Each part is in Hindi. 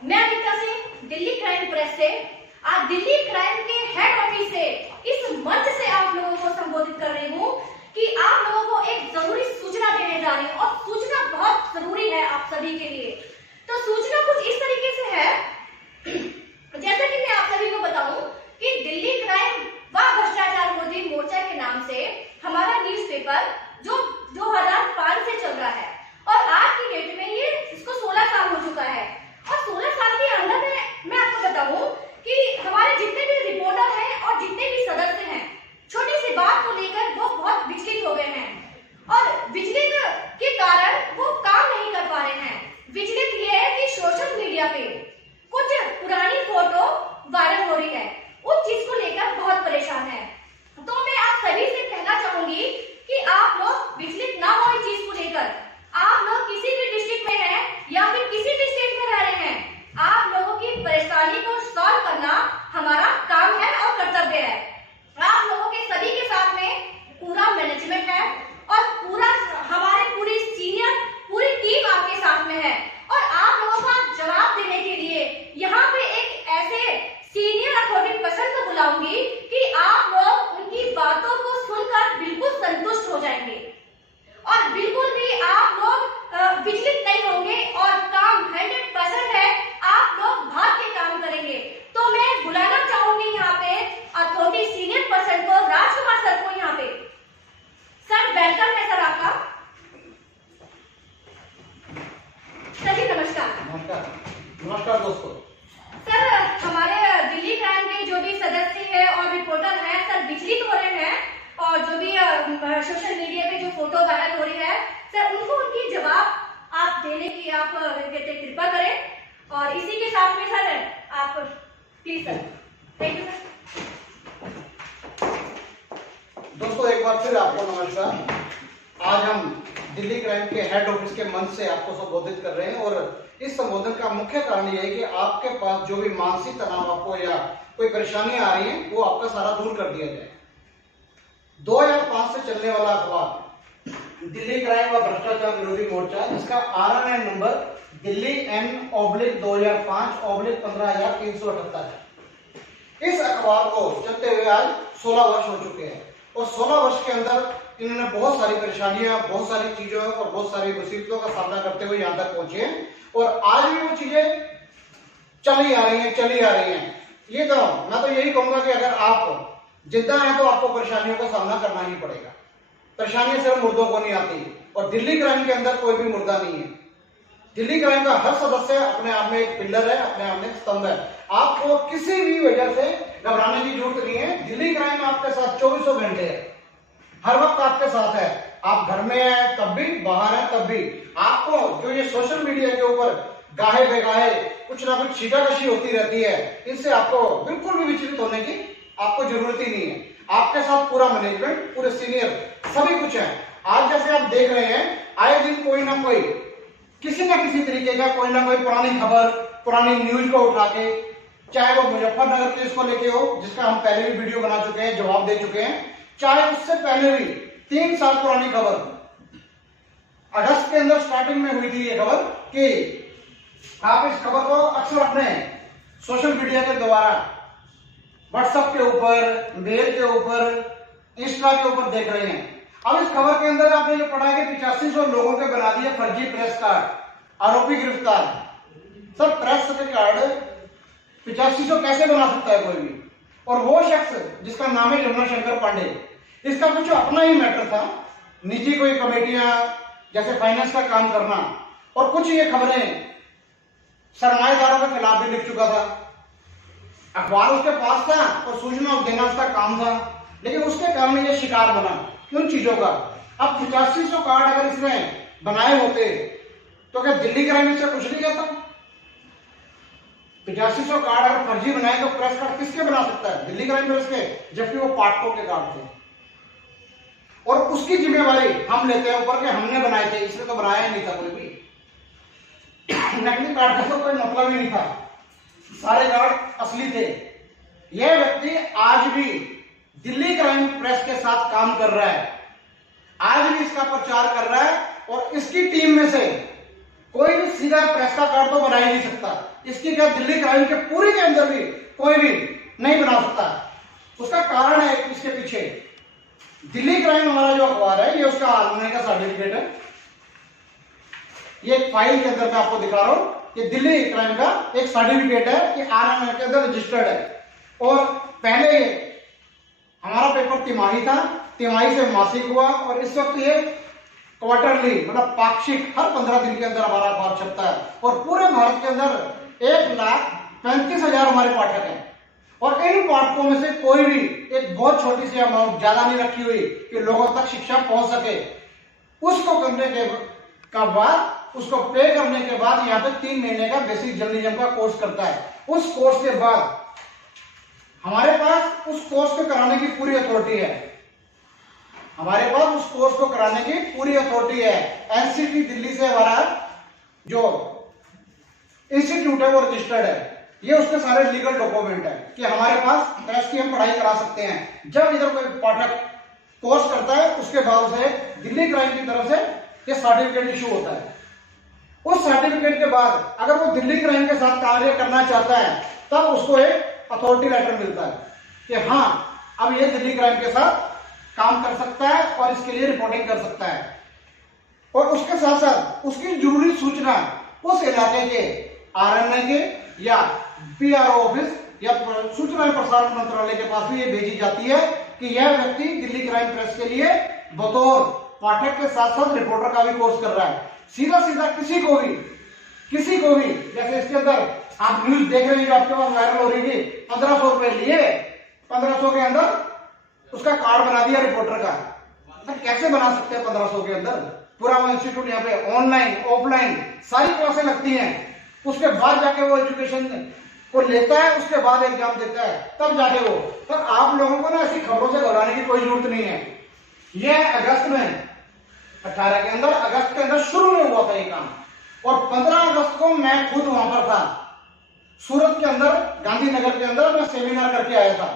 मैं अनिता सिंह, दिल्ली क्राइम प्रेस से आज दिल्ली क्राइम के हेड ऑफिस से इस मंच से आप लोगों को संबोधित कर रही हूँ कि आप लोगों को एक जरूरी सूचना देने जा रही हूँ और सूचना बहुत जरूरी है आप सभी के लिए। तो सूचना कुछ इस तरीके से है, जैसा कि मैं आप सभी को बताऊं कि दिल्ली क्राइम व भ्रष्टाचार विरोधी मोर्चा के नाम से हमारा न्यूज़पेपर जो 2005 से चल रहा है और आज की डेट में ये इसको 16 साल हो चुका है। और 16 साल के अंदर में मैं आपको बताऊं कि हमारे जितने भी रिपोर्टर हैं और जितने भी सदस्य हैं, छोटी सी बात को लेकर वो बहुत विचलित हो गए हैं और विचलित के कारण वो काम नहीं कर पा रहे हैं। विचलित ये है कि सोशल मीडिया पे कुछ पुरानी फोटो वायरल हो रही है, उस चीज को लेकर बहुत परेशान है। तो मैं आप सभी से कहना चाहूंगी कि आप लोग विचलित ना हो इस चीज को लेकर। आप लोग किसी भी डिस्ट्रिक्ट में हैं या फिर किसी भी स्टेट में रह रहे हैं, आप लोगों की परेशानी को सॉल्व करना हमारा काम है और कर्तव्य है। आप लोगों के सभी के साथ में पूरा मैनेजमेंट है और पूरा हमारे पूरी सीनियर पूरी टीम आपके साथ में है और आप लोगों का जवाब देने के लिए यहाँ पे एक ऐसे सीनियर अथॉरिटी पर्सन को बुलाऊंगी कि आप लोग उनकी बातों को सुनकर बिल्कुल संतुष्ट हो जाएंगे और बिल्कुल भी आप लोग विचलित नहीं होंगे और काम 100% है, आप लोग भाग के काम करेंगे। तो मैं बुलाना चाहूंगी यहाँ पे अथॉरिटी सीनियर पर्सन को, राजकुमार सर को यहाँ पे। सर वेलकम है सर आपका। सर जी नमस्कार। नमस्कार। नमस्कार दोस्तों। सर हमारे दिल्ली क्राइम के जो भी सदस्य हैं और रिपोर्टर हैं सर विचलित हो रहे हैं और जो भी सोशल मीडिया पे जो फोटो वायरल हो रही है सर उनको उनकी जवाब आप देने की आप कहते कृपा करें और इसी के साथ में सर आप please sir. Thank you sir. दोस्तों एक बार फिर आपको नमस्कार। आज हम दिल्ली क्राइम के हेड ऑफिस के मंच से आपको संबोधित कर रहे हैं और इस संबोधन का मुख्य कारण यह है कि आपके पास जो भी मानसिक तनाव आपको या कोई परेशानी आ रही है वो आपका सारा दूर कर दिया जाए। 2005 से चलने वाला अखबार दिल्ली क्राइम व भ्रष्टाचार विरोधी मोर्चा, जिसका RNN नंबर दिल्ली N/2005/15378 है। इस अखबार को चलते हुए आज 16 वर्ष हो चुके हैं और 16 वर्ष के अंदर इन्होंने बहुत सारी परेशानियां, बहुत सारी चीजों और बहुत सारी मुसीबतों का सामना करते हुए यहाँ तक पहुंचे हैं और आज भी वो चीजें चली आ रही हैं। ये तो मैं तो यही कहूंगा कि अगर आप जिंदा हैं तो आपको परेशानियों का सामना करना ही पड़ेगा। परेशानियां सिर्फ मुर्दों को नहीं आती और दिल्ली क्राइम के अंदर कोई भी मुर्दा नहीं है। दिल्ली क्राइम का हर सदस्य अपने आप में एक पिलर है, अपने आप में एक स्तंभ है। आपको किसी भी वजह से घबराने की जरूरत नहीं है। दिल्ली क्राइम आपके साथ 24 घंटे है, हर वक्त आपके साथ है। आप घर में हैं तब भी, बाहर हैं तब भी। आपको जो ये सोशल मीडिया के ऊपर गाहे बेगाहे कुछ ना कुछ छीटाकशी होती रहती है, इससे आपको बिल्कुल भी विचलित होने की आपको जरूरत ही नहीं है। आपके साथ पूरा मैनेजमेंट, पूरे सीनियर सभी कुछ है। आज जैसे आप देख रहे हैं आए दिन कोई ना कोई किसी ना किसी तरीके का कोई ना कोई पुरानी खबर, पुरानी न्यूज को उठा के, चाहे वो मुजफ्फरनगर केस को लेके हो जिसका हम पहले भी वीडियो बना चुके हैं, जवाब दे चुके हैं, चाहे उससे पहले भी 3 साल पुरानी खबर अगस्त के अंदर स्टार्टिंग में हुई थी ये खबर कि आप इस खबर को अक्सर अपने सोशल मीडिया के द्वारा व्हाट्सएप के ऊपर, मेल के ऊपर, इंस्टा के ऊपर देख रहे हैं। अब इस खबर के अंदर आपने जो पढ़ा है कि 8500 लोगों के बना दिए फर्जी प्रेस कार्ड, आरोपी गिरफ्तार। सर प्रेस के कार्ड 8500 कैसे बना सकता है कोई भी? और वो शख्स जिसका नाम है यमुना शंकर पांडे, इसका कुछ अपना ही मैटर था, निजी कोई कमेटियां जैसे फाइनेंस का काम करना और कुछ ये खबरें सरमाएदारों के खिलाफ भी लिख चुका था। अखबार उसके पास था और सूचना देना उसका काम था, लेकिन उसके काम में ये शिकार बना उन चीजों का। अब 8500 कार्ड अगर इसने बनाए होते तो क्या दिल्ली क्राइम इससे कुछ नहीं कहता? 8500 कार्ड अगर फर्जी बनाए तो प्रेस कार्ड किसके बना सकता है? दिल्ली क्राइम प्रेस के, जबकि वो पाठकों के कार्ड थे और उसकी जिम्मेवारी हम लेते हैं ऊपर के हमने बनाए थे, इसने तो बनाया ही नहीं था कोई भी। नकली कार्ड का तो कोई मतलब ही नहीं था, सारे कार्ड असली थे। यह व्यक्ति आज भी दिल्ली क्राइम प्रेस के साथ काम कर रहा है, आज भी इसका प्रचार कर रहा है और इसकी टीम में से कोई भी सीधा प्रेस का कार्ड तो बना ही नहीं सकता। इसकी क्या दिल्ली क्राइम के पूरे के अंदर भी कोई भी नहीं बना सकता। उसका कारण है इसके पीछे दिल्ली क्राइम हमारा जो अखबार है, ये उसका आरएनए का सर्टिफिकेट है। ये एक फाइल के अंदर मैं आपको दिखा रहा हूं, ये दिल्ली क्राइम का एक सर्टिफिकेट है कि आरएनए के अंदर रजिस्टर्ड है। और पहले हमारा पेपर तिमाही था, तिमाही से मासिक हुआ, और इस वक्त ये क्वार्टरली मतलब पाक्षिक हर 15 दिन के अंदर हमारा अखबार छपता है। और पूरे भारत के अंदर 1,35,000 हमारे पाठक हैं। और इन पाठकों में से कोई भी एक बहुत छोटी सी अमाउंट, ज्यादा नहीं रखी हुई कि लोगों तक शिक्षा पहुंच सके, उसको करने के बाद, उसको पे करने के बाद यहाँ पे 3 महीने का बेसिक जर्नलिज्म का कोर्स करता है। उस कोर्स के बाद हमारे पास उस कोर्स को कराने की पूरी अथॉरिटी है। हमारे पास उस कोर्स को कराने की पूरी अथॉरिटी है। एनसीटी दिल्ली से हमारा जो इंस्टीट्यूट है वो रजिस्टर्ड है। ये उसके सारे लीगल डॉक्यूमेंट है कि हमारे पास प्रेस की हम पढ़ाई करा सकते हैं। जब इधर कोई पाठक कोर्स करता है, उसके बाद उसे दिल्ली क्राइम की तरफ से ये सर्टिफिकेट इशू होता है। उस सर्टिफिकेट के बाद अगर वो दिल्ली क्राइम के साथ कार्य करना चाहता है, तब उसको एक अथॉरिटी लेटर मिलता है कि हाँ, अब ये दिल्ली क्राइम के साथ काम कर सकता है और इसके लिए रिपोर्टिंग कर सकता है। और उसके साथ साथ उसकी जरूरी सूचना उस इलाके के आरएनए के या पीआरओ ऑफिस या सूचना एवं प्रसारण मंत्रालय के पास भी ये भेजी जाती है कि यह व्यक्ति दिल्ली क्राइम प्रेस के लिए बतौर पाठक के साथ साथ रिपोर्टर का भी कोर्स कर रहा है। सीधा सीधा किसी को भी, जैसे इसके अंदर आप न्यूज देख रहे हैं जो आपके पास वायरल हो रही थी, 1500 रुपए लिए, 1500 के अंदर उसका कार्ड बना दिया रिपोर्टर का। तो कैसे बना सकते हैं 1500 के अंदर? पूरा वो इंस्टीट्यूट यहाँ पे ऑनलाइन ऑफलाइन सारी क्लासें लगती हैं, उसके बाद जाके वो एजुकेशन को लेता है, उसके बाद एग्जाम देता है, तब जाके वो। पर आप लोगों को ना ऐसी खबरों से घबराने की कोई जरूरत नहीं है। यह अगस्त में 18 के अंदर, अगस्त के अंदर शुरू में हुआ था ये काम। और 15 अगस्त को मैं खुद वहां पर था, सूरत के अंदर, गांधीनगर के अंदर मैं सेमिनार करके आया था।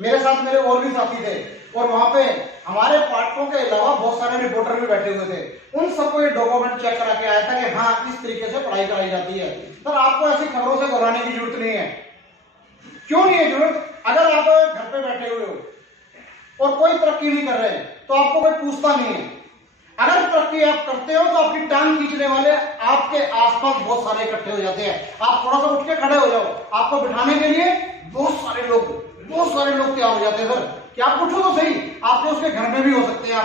मेरे साथ मेरे और भी साथी थे, और वहां पे हमारे पाठकों के अलावा बहुत सारे रिपोर्टर भी बैठे हुए थे। उन सबको ये डॉक्यूमेंट चेक करा के आया था कि हाँ, इस तरीके से पढ़ाई कराई जाती है। पर आपको ऐसी खबरों से घबराने की जरूरत नहीं है। क्यों नहीं है जरूरत? अगर आप घर पे बैठे हुए हो और कोई तरक्की नहीं कर रहे तो आपको कोई पूछता नहीं है। अगर तरक्की आप करते हो तो आपकी टांग खींचने वाले आपके आसपास बहुत सारे इकट्ठे हो जाते हैं। आप थोड़ा सा उठ के खड़े हो जाओ, आपको बिठाने के लिए बहुत सारे लोग तैयार हो जाते हैं। सर कि आप उठो तो सही, आपके उसके घर में भी हो सकते हैं,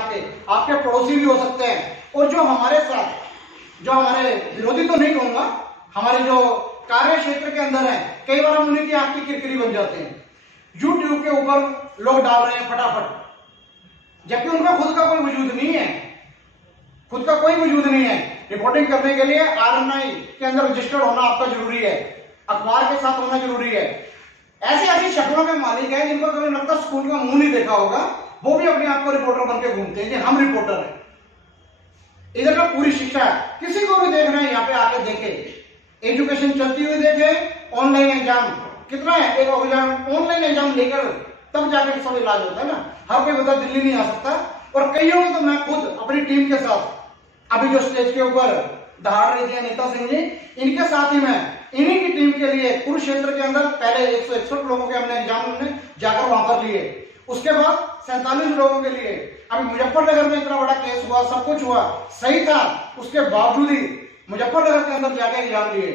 आपके पड़ोसी भी हो सकते हैं। और जो हमारे साथ, जो हमारे विरोधी तो नहीं कहूंगा, हमारे जो कार्य क्षेत्र के अंदर है, कई बार हम उन्हीं की आपकी किरकिरी बन जाते हैं। यूट्यूब के ऊपर लोग डाल रहे हैं फटाफट, जबकि उनका खुद का कोई वजूद नहीं है, खुद का कोई वजूद नहीं है। रिपोर्टिंग करने के लिए आरएनआई के अंदर रजिस्टर्ड होना आपका जरूरी है, अखबार के साथ होना जरूरी है। ऐसी शक्लों के मालिक हैं जिनको कभी लगता स्कूल का मुंह नहीं देखा होगा, वो भी अपने आप को रिपोर्टर बन के घूमते हैं कि हम रिपोर्टर हैं। इधर का पूरी शिक्षा है, किसी को भी देखना है यहाँ पे आके देखे, एजुकेशन चलती हुई देखे, ऑनलाइन एग्जाम कितना है, एक एग्जाम ऑनलाइन एग्जाम लेकर तब जाकर सब इलाज होता है ना। हर कोई बता दिल्ली नहीं आ सकता। और कईयों में तो मैं खुद अपनी टीम के साथ, अभी जो स्टेज के ऊपर दहाड़ रही थी अनीता सिंह जी, इनके साथ ही मैं इन्हीं की टीम के लिए कुरुक्षेत्र के अंदर पहले 161 लोगों के हमने एग्जाम जाकर वहां पर लिए, उसके बाद 47 लोगों के लिए। अभी मुजफ्फरनगर में इतना बड़ा केस हुआ, सब कुछ हुआ, सही था, उसके बावजूद ही मुजफ्फरनगर के अंदर जाके एग्जाम लिए।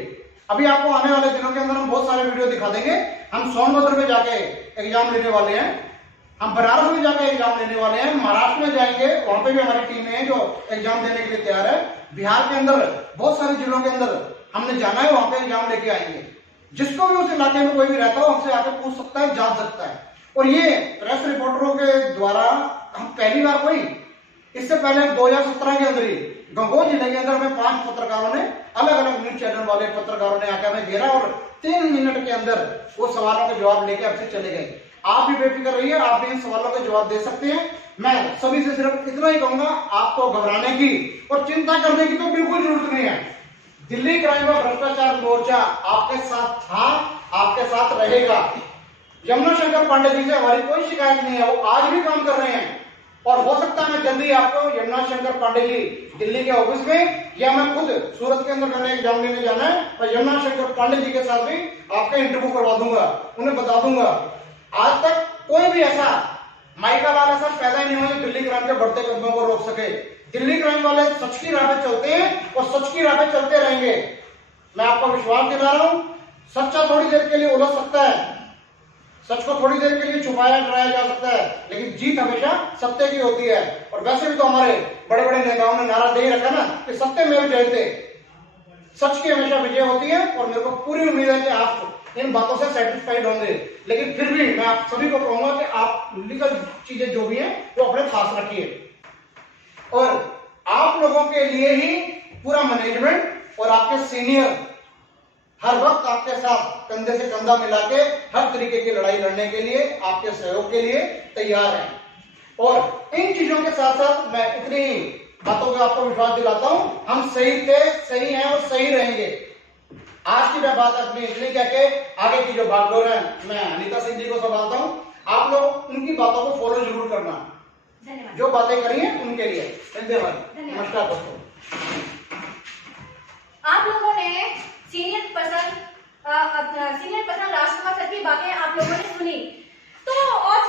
अभी आपको आने वाले दिनों के अंदर हम बहुत सारे वीडियो दिखा देंगे। हम सोनभद्र में जाके एग्जाम लेने वाले हैं, हम बनारस में जाके एग्जाम लेने वाले हैं, महाराष्ट्र में जाएंगे, वहां पे भी हमारी टीम है जो एग्जाम देने के लिए तैयार है। बिहार के अंदर बहुत सारे जिलों के अंदर हमने जाना है, वहां पे एग्जाम लेके आएंगे। जिसको भी उस इलाके में कोई भी रहता हो हमसे आके पूछ सकता है, जान सकता है। और ये प्रेस रिपोर्टरों के द्वारा हम पहली बार कोई, इससे पहले 2017 के अंदर ही गंगोह जिले के अंदर हमें 5 पत्रकारों ने, अलग अलग न्यूज चैनल वाले पत्रकारों ने आकर हमें घेरा और 3 मिनट के अंदर वो सवालों के जवाब लेके हमसे चले गए। आप भी बेफिक्र रहिए, आप भी इन सवालों के जवाब दे सकते हैं। मैं सभी से सिर्फ इतना ही कहूंगा, आपको घबराने की और चिंता करने की तो बिल्कुल जरूरत नहीं है। दिल्ली क्राइम और भ्रष्टाचार मोर्चा आपके साथ था, आपके साथ रहेगा। यमुना शंकर पांडे जी से हमारी कोई शिकायत नहीं है, वो आज भी काम कर रहे हैं। और हो सकता है मैं जल्दी आपको यमुना शंकर पांडे जी दिल्ली के ऑफिस में, या मैं खुद सूरत के अंदर मैंने एग्जाम देने जाना है और यमुना शंकर पांडे जी के साथ भी आपका इंटरव्यू करवा दूंगा, उन्हें बता दूंगा। आज तक कोई भी ऐसा माइका लाल ऐसा पैदा ही नहीं हुआ जो दिल्ली क्राइम के बढ़ते कदमों को रोक सके। दिल्ली क्राइम वाले सच की राह पे चलते हैं और सच की राह पे चलते रहेंगे। मैं आपको विश्वास दिला रहा हूं, सच्चा थोड़ी देर के लिए उलझ सकता है, सच को थोड़ी देर के लिए छुपाया डराया जा सकता है, लेकिन जीत हमेशा सत्य की होती है। और वैसे भी तो हमारे बड़े बड़े नेताओं ने नारा दे ही रखा ना कि सत्य में जयते, सच की हमेशा विजय होती है। और मेरे को पूरी उम्मीद है कि आप इन बातों से सेटिस्फाइड होंगे। लेकिन फिर भी मैं आप सभी को कहूंगा कि आप लीगल चीजें जो भी हैं वो अपने पास रखिए, और आप लोगों के लिए ही पूरा मैनेजमेंट और आपके सीनियर हर वक्त आपके साथ कंधे से कंधा मिला के हर तरीके की लड़ाई लड़ने के लिए, आपके सहयोग के लिए तैयार हैं। और इन चीजों के साथ साथ मैं इतनी बातों का आपको विश्वास दिलाता हूं, हम सही थे, सही हैं और सही रहेंगे। आज की मैं बात अपनी इसलिए कह के आगे की जो बागडोर है मैं अनीता सिंह जी को संभालता हूं, आप लोग उनकी बातों को फॉलो जरूर करना, धन्यवाद। जो बातें करी हैं उनके लिए। धन्यवाद। नमस्कार दोस्तों। आप लोगों ने सीनियर पर्सन राजकुमार सर की बातें आप लोगों ने सुनी, तो और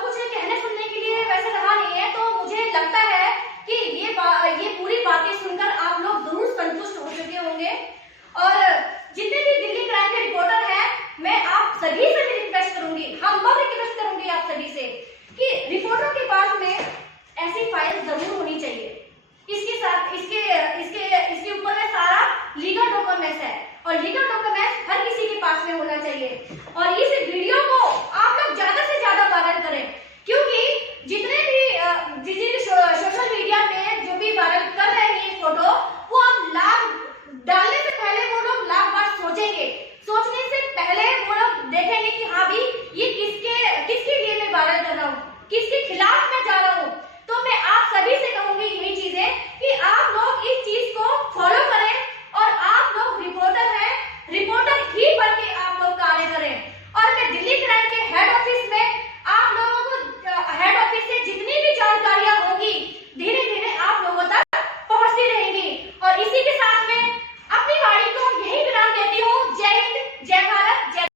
कुछ कहने सुनने के लिए वैसे रहा नहीं है। तो मुझे लगता है कि ये पूरी बातें सुनकर आप लोग जरूर संतुष्ट हो चुके होंगे। और जितने भी दिल्ली क्राइम के रिपोर्टर हैं, मैं आप सभी से भी रिक्वेस्ट करूंगी, हम्बल रिक्वेस्ट करूंगी आप सभी से कि रिपोर्टर के पास में ऐसी फाइल जरूर होनी चाहिए। इसके साथ इसके ऊपर में सारा लीगल डॉक्यूमेंट्स है, और लीगल डॉक्यूमेंट्स हर किसी के पास में होना चाहिए। और इस